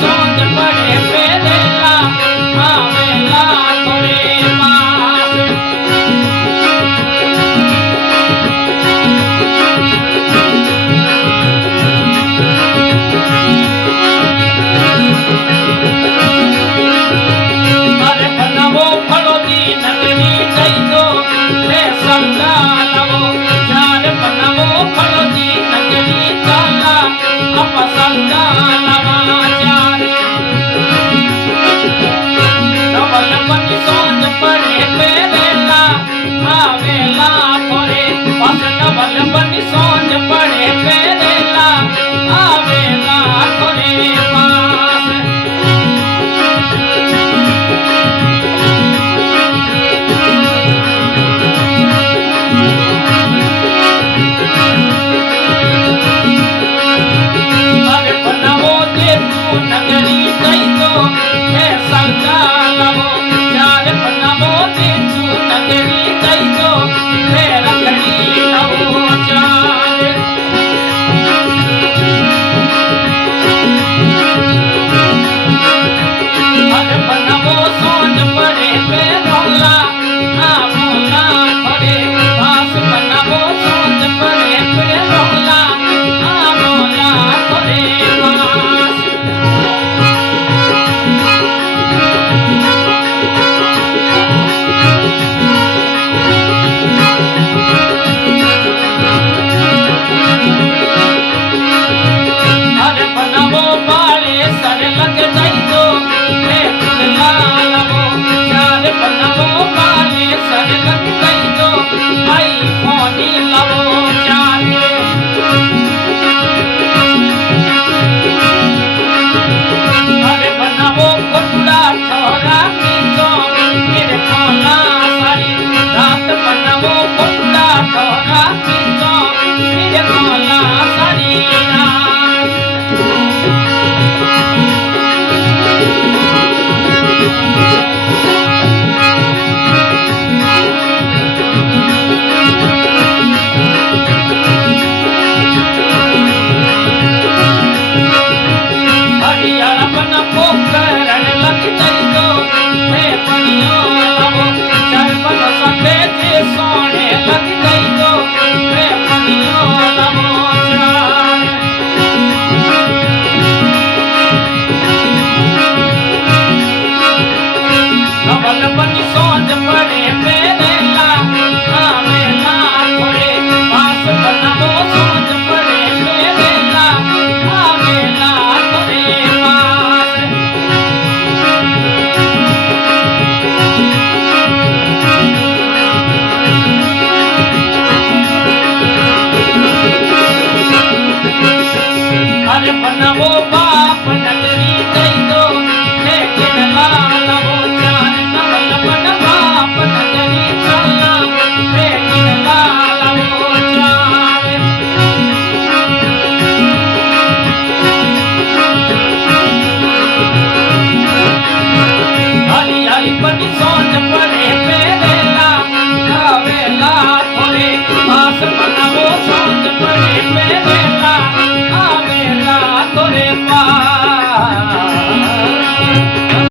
सोच पड़े पेरेला आवेला थोड़े पास अरे बनवो फलो दी नगरी जई दो रे संगा लवो चार बनवो फलो दी नगरी चाला अप संगा लवा चार डबल बनी सोच पड़े पेरेला आवेला थोड़े पास डबल बनी सोच पड़े पेरेला आवेला थोड़े पास अरे बनवो दे तू नगरी दई दो हे संगा लवो चार बनवो दे तू नगरी दई दो हे रखड़ी लवो चार अरे बनवो सोच पड़े पे रोला आमोला थोड़े पास बनवो सोच पड़े पे रोला आमोला थोड़े पास अरे बनवो बाले सर लग जाई दो हे कुला लवो चार बनवो बाले सर लग जाई दो आई फोनी लवो चार अरे बनवो कुटड़ा थोड़ा कीचो मेरे कोला सारी रात बनवो कुटड़ा थोड़ा कीचो मेरे कोला सारी रात हरियाणा बन पोखरण लग जाई दो हे पनियो लवो चार बन सटे जे सोने लग जाई दो हे पनियो लवो चार डबल बनी सोच पड़े पेरेला आवेला थोड़े पास बनवो सोच पड़े पेरेला आवेला थोड़े पास अरे बनवो बाप नगरी दई दो हे किरला लवो चार डबल बन बाप नगरी चला हे किरला लवो चार हरी हरी बनी सोच पड़े पेरेला आवेला थोड़े पास बनवो सोच पड़े पेरेला आवेला थोड़े पास